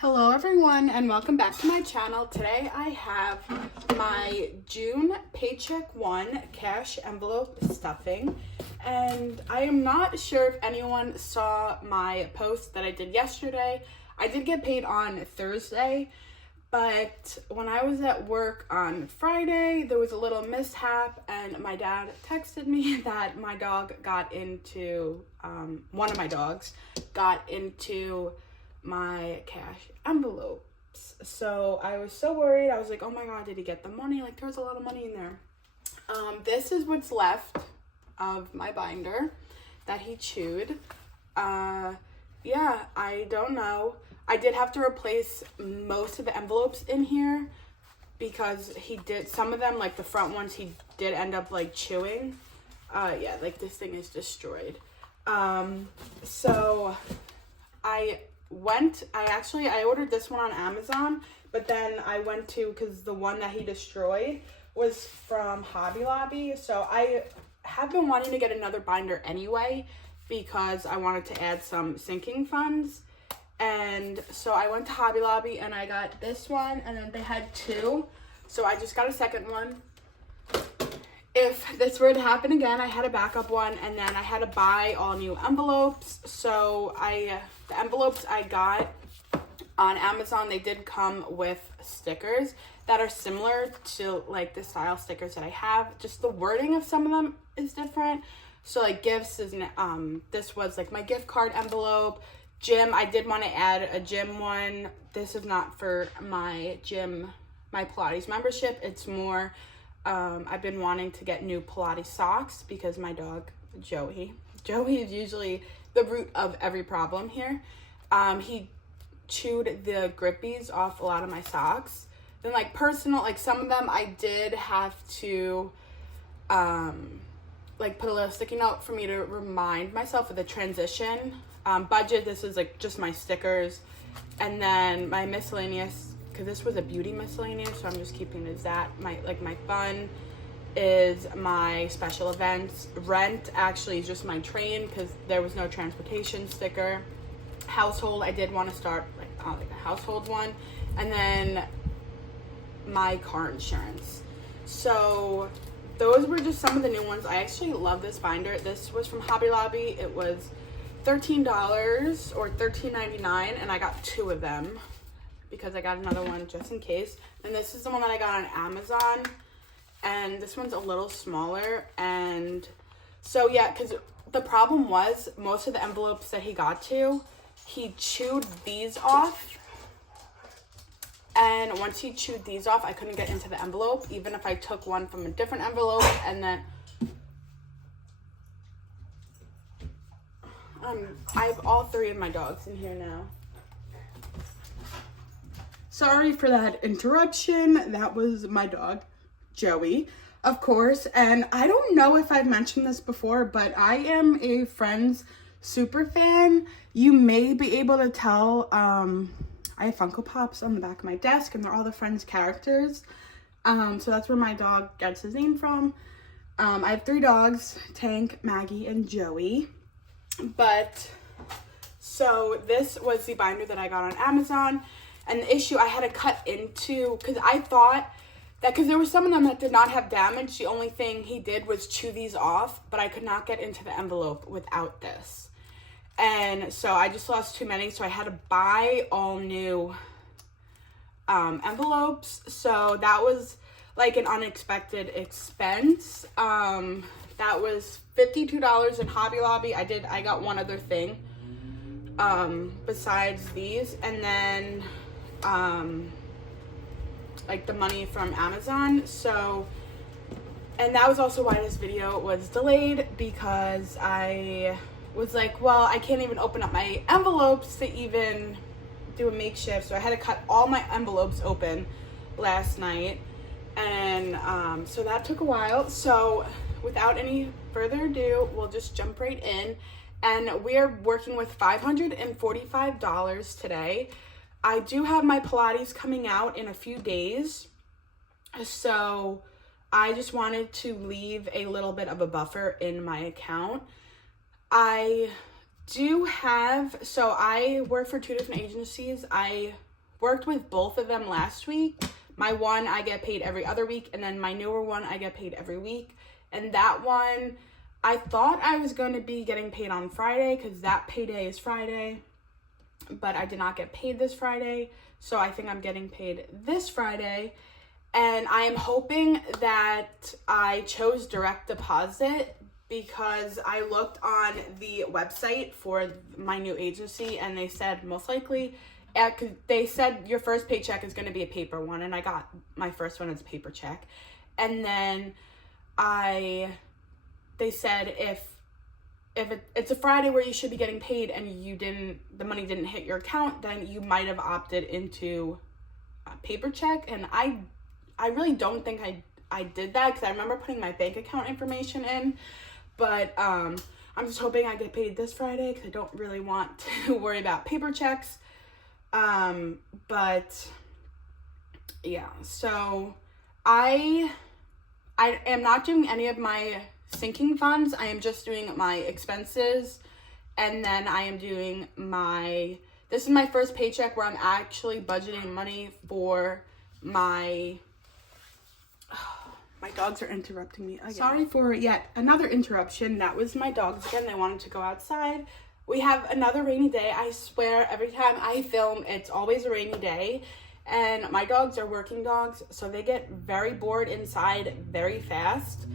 Hello everyone and welcome back to my channel. Today I have my June paycheck 1 cash envelope stuffing, and I am not sure if anyone saw my post that I did yesterday. I did get paid on Thursday, but when I was at work on Friday there was a little mishap and my dad texted me that my dog got into one of my dogs got into my cash envelopes. So I was so worried. I was like, oh my god, did he get the money? Like, there's a lot of money in there. This is what's left of my binder that he chewed. Yeah, I don't know. I did have to replace most of the envelopes in here because he did some of them, like the front ones, he did end up like chewing. Yeah, like this thing is destroyed. So I ordered this one on Amazon, but then I went to, because the one that he destroyed was from Hobby Lobby. So I have been wanting to get another binder anyway because I wanted to add some sinking funds. And so I went to Hobby Lobby and I got this one, and then they had two. So I just got a second one. If this were to happen again, I had a backup one, and then I had to buy all new envelopes. So the envelopes I got on Amazon, they did come with stickers that are similar to like the style stickers that I have. Just the wording of some of them is different. So like gifts is, this was like my gift card envelope. Gym, I did want to add a gym one. This is not for my gym, my Pilates membership. It's more, I've been wanting to get new Pilates socks because my dog, Joey is usually the root of every problem here. He chewed the grippies off a lot of my socks. Then like personal, like some of them I did have to like put a little sticky note for me to remind myself of the transition. Budget, this is like just my stickers. And then my miscellaneous, because this was a beauty miscellaneous, so I'm just keeping it as that. My fun is my special events. Rent actually is just my train because there was no transportation sticker. Household, I did want to start like a household one. And then my car insurance. So those were just some of the new ones. I actually love this binder. This was from Hobby Lobby. It was $13 or $13.99, and I got two of them because I got another one just in case. And this is the one that I got on Amazon, and this one's a little smaller. And so yeah, because the problem was most of the envelopes that he got to, he chewed these off, and once he chewed these off, I couldn't get into the envelope even if I took one from a different envelope. And then I have all three of my dogs in here now. Sorry for that interruption. That was my dog, Joey, of course. And I don't know if I've mentioned this before, but I am a Friends super fan. You may be able to tell, I have Funko Pops on the back of my desk, and they're all the Friends characters. So that's where my dog gets his name from. I have three dogs, Tank, Maggie, and Joey. But so this was the binder that I got on Amazon, and the issue I had to cut into, because I thought that because there were some of them that did not have damage, the only thing he did was chew these off, but I could not get into the envelope without this. And so I just lost too many, so I had to buy all new envelopes. So that was like an unexpected expense. That was $52 in Hobby Lobby. I got one other thing besides these, and then like the money from Amazon. So, and that was also why this video was delayed, because I was like, well, I can't even open up my envelopes to even do a makeshift. So I had to cut all my envelopes open last night, and so that took a while. So without any further ado, we'll just jump right in. And we are working with $545 today. I do have my Pilates coming out in a few days, so I just wanted to leave a little bit of a buffer in my account. I do have, so I work for two different agencies. I worked with both of them last week. My one, I get paid every other week, and then my newer one, I get paid every week. And that one, I thought I was going to be getting paid on Friday because that payday is Friday, but I did not get paid this Friday. So I think I'm getting paid this Friday. And I am hoping that I chose direct deposit because I looked on the website for my new agency and they said most likely, they said your first paycheck is going to be a paper one, and I got my first one as a paper check. And then they said if it's a Friday where you should be getting paid and the money didn't hit your account, then you might have opted into a paper check. And I really don't think I did that because I remember putting my bank account information in, but I'm just hoping I get paid this Friday because I don't really want to worry about paper checks. But yeah, so I am not doing any of my sinking funds. I am just doing my expenses, and then I am doing this is my first paycheck where I'm actually budgeting money for my dogs are interrupting me again. Sorry for yet another interruption. That was my dogs again. They wanted to go outside. We have another rainy day. I swear every time I film, it's always a rainy day. And my dogs are working dogs, so they get very bored inside very fast.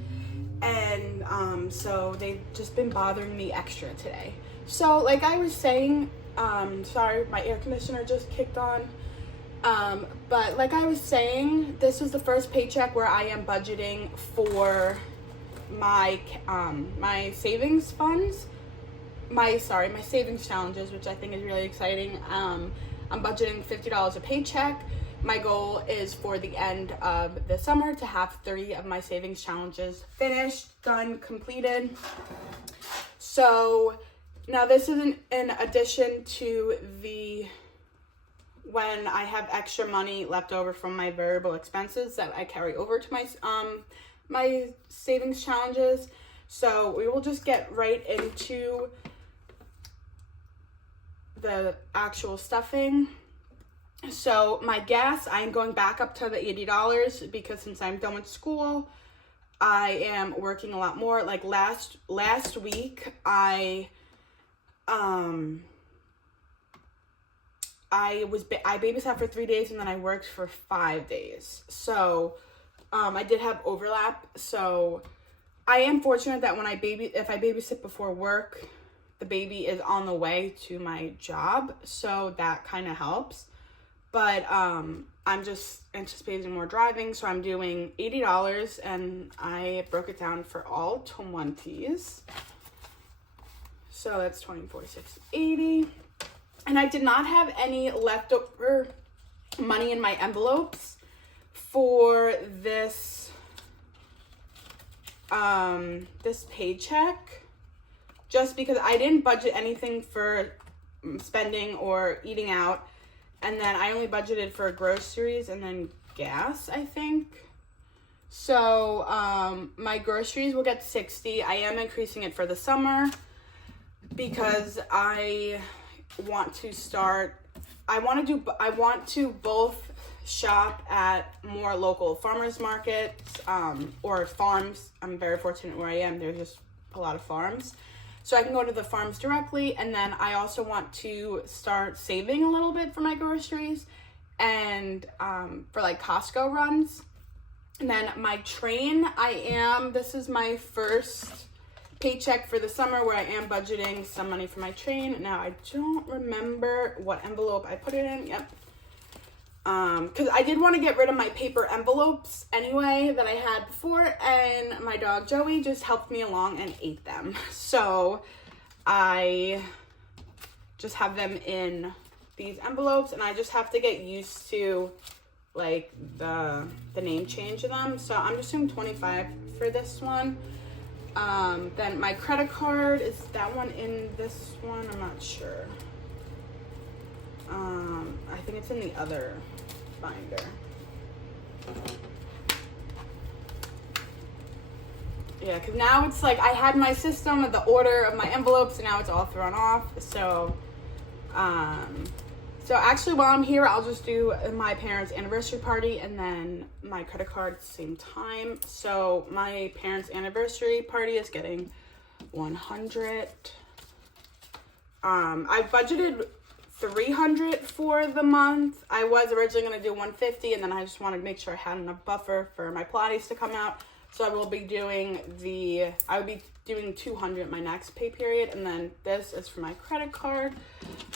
And so they've just been bothering me extra today. So like I was saying, sorry, my air conditioner just kicked on. But like I was saying, this was the first paycheck where I am budgeting for my savings funds. My savings challenges, which I think is really exciting. I'm budgeting $50 a paycheck. My goal is for the end of the summer to have 30 of my savings challenges finished, done, completed. So now this is in addition to when I have extra money left over from my variable expenses that I carry over to my savings challenges. So we will just get right into the actual stuffing. So my gas, I'm going back up to the $80 because since I'm done with school, I am working a lot more. Like last week, I babysat for 3 days and then I worked for 5 days. So I did have overlap. So I am fortunate that if I babysit before work, the baby is on the way to my job, so that kind of helps. But I'm just anticipating more driving, so I'm doing $80, and I broke it down for all 20s. So that's $24,680. And I did not have any leftover money in my envelopes for this this paycheck, just because I didn't budget anything for spending or eating out. And then I only budgeted for groceries and then gas, I think. So my groceries will get $60. I am increasing it for the summer because I want to both shop at more local farmers markets or farms. I'm very fortunate where I am. There's just a lot of farms. So I can go to the farms directly, and then I also want to start saving a little bit for my groceries and for like Costco runs. And then my train, this is my first paycheck for the summer where I am budgeting some money for my train. Now I don't remember what envelope I put it in. Yep. Because I did want to get rid of my paper envelopes anyway that I had before, and my dog Joey just helped me along and ate them. So I just have them in these envelopes, and I just have to get used to like the name change of them. So I'm just doing $25 for this one. Then my credit card, is that one in this one? I'm not sure. I think it's in the other binder. Yeah, because now it's like I had my system of the order of my envelopes, and now it's all thrown off. So So actually, while I'm here, I'll just do my parents' anniversary party and then my credit card at the same time. So my parents' anniversary party is getting 100. I budgeted 300 for the month. I was originally going to do 150, and then I just wanted to make sure I had enough buffer for my Pilates to come out. So I will be doing 200 my next pay period, and then this is for my credit card.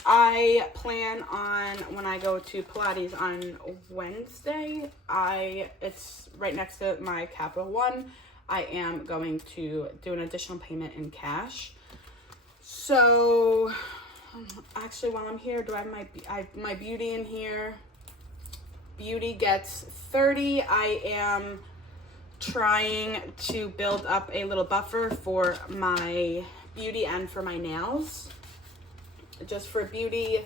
I plan on, when I go to Pilates on Wednesday, it's right next to my Capital One, I am going to do an additional payment in cash. So actually, while I'm here, do I have my beauty in here? Beauty gets 30. I am trying to build up a little buffer for my beauty and for my nails. Just for beauty,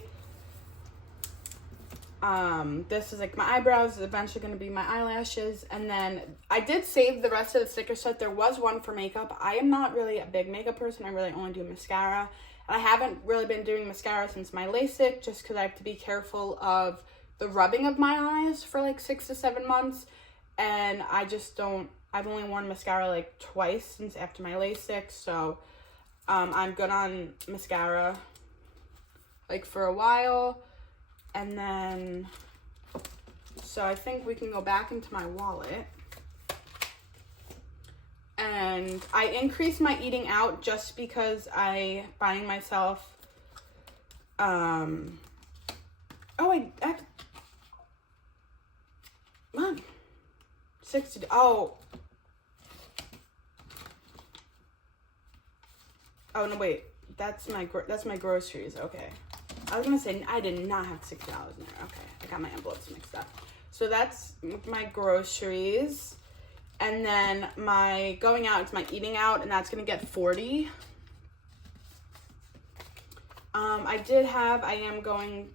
this is like my eyebrows, eventually going to be my eyelashes, and then I did save the rest of the sticker set. There was one for makeup. I am not really a big makeup person. I really only do mascara, and I haven't really been doing mascara since my LASIK, just because I have to be careful of the rubbing of my eyes for like 6 to 7 months. And I've only worn mascara like twice since after my LASIK, so I'm good on mascara like for a while. And then, so I think we can go back into my wallet. And I increased my eating out just because buying myself, what? 60, oh no, wait, that's my groceries. Okay, I was gonna say I did not have $60 in there. Okay, I got my envelopes mixed up. So that's my groceries, and then my going out is my eating out, and that's gonna get 40. I'm going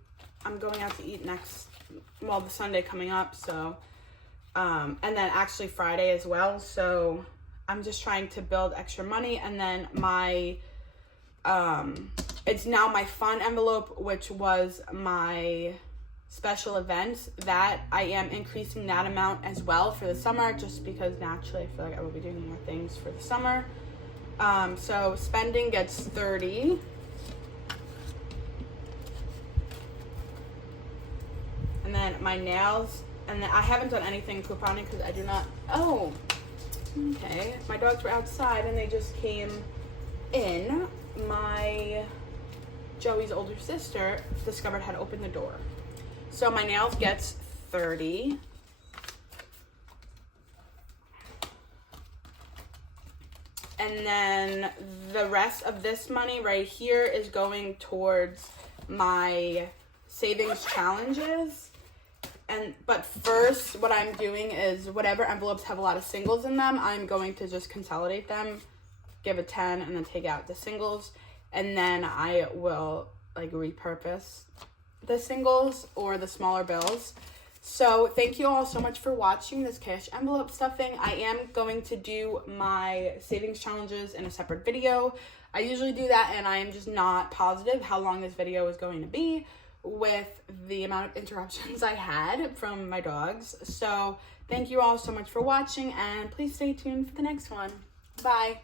out to eat the Sunday coming up, so and then actually Friday as well. So I'm just trying to build extra money. And then my it's now my fun envelope, which was my special events, that I am increasing that amount as well for the summer, just because naturally I feel like I will be doing more things for the summer. So spending gets 30. And then my nails, and then I haven't done anything couponing because I do not, oh, okay. My dogs were outside and they just came in. My Joey's older sister discovered how to open the door. So my nails gets 30. And then the rest of this money right here is going towards my savings challenges. But first, what I'm doing is whatever envelopes have a lot of singles in them, I'm going to just consolidate them, give a 10, and then take out the singles. And then I will like repurpose the singles or the smaller bills. So thank you all so much for watching this cash envelope stuffing. I am going to do my savings challenges in a separate video. I usually do that, and I am just not positive how long this video is going to be with the amount of interruptions I had from my dogs. So thank you all so much for watching, and please stay tuned for the next one. Bye.